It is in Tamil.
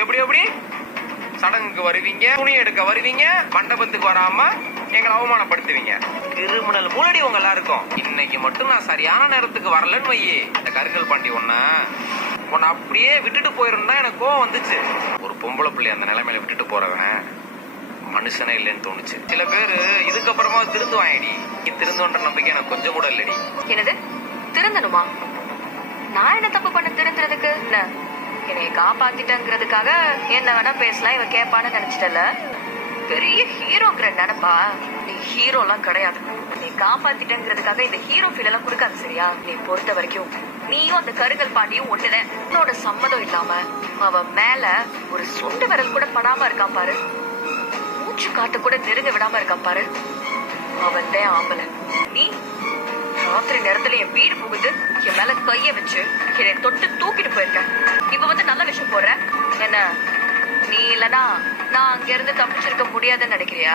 எப்படி எப்படி சடங்குக்கு வருவீங்க, துணி எடுக்க வருவீங்க, மண்டபத்துக்கு வராம எங்களை அவமானப்படுத்துவீங்க. கிரிமினல் மூலடி உங்க எல்லாருக்கும். இன்னைக்கு மட்டும் நான் சரியான நேரத்துக்கு வரலன்னு வையே, இந்த கருங்கல் பாண்டி உன்னை அப்படியே விட்டுட்டு போயிருந்தா எனக்கு கோவம் வந்துச்சு. ஒரு பொம்பளை பிள்ளை அந்த நிலைமையில விட்டுட்டு போறவன் மனுஷனே இல்லைன்னு தோணுச்சு. சில பேரு இதுக்கப்புறமா திருந்துவாயடி. நீ திருந்துன்ற நம்பிக்கை எனக்கு கொஞ்சம் கூட இல்லடி. என்னது திருந்தணுமா? நான் என்ன தப்பு பண்ண திருந்துறதுக்கு? என்னைய காப்பாத்திட்டங்கிறதுக்காக என்ன வேணா பேசலாம், இவ கேப்பான்னு நினைச்சிட்டல. பெரிய ஹீரோங்கிற நினைப்பா? நீ ஹீரோ எல்லாம் கிடையாது. நீ காப்பாத்திட்டங்கிறதுக்காக இந்த ஹீரோ ஃபீல் எல்லாம் கொடுக்காது சரியா? நீ பொறுத்த வரைக்கும் நீயும் அந்த கருங்கல் பாண்டியும் ஒண்ணுதான். உன்னோட சம்மதம் இல்லாம அவ மேல ஒரு சுண்டு விரல் கூட படாம இருக்கான் பாரு, மூச்சு காட்டு கூட நெருங்க விடாம இருக்கான் பாரு, அவன் தான் ஆம்பளை. நீ ராத்திரி நேரத்துல என் வீடு புகுந்து என் மேல கைய வச்சு என்னை தொட்டு தூக்கிட்டு போயிருக்க. இப்ப வந்து நல்ல விஷயம் போடுற என்ன? நீ இல்லனா நான் அங்க இருந்து தப்பிச்சிருக்க முடியாதுன்னு நினைக்கிறியா?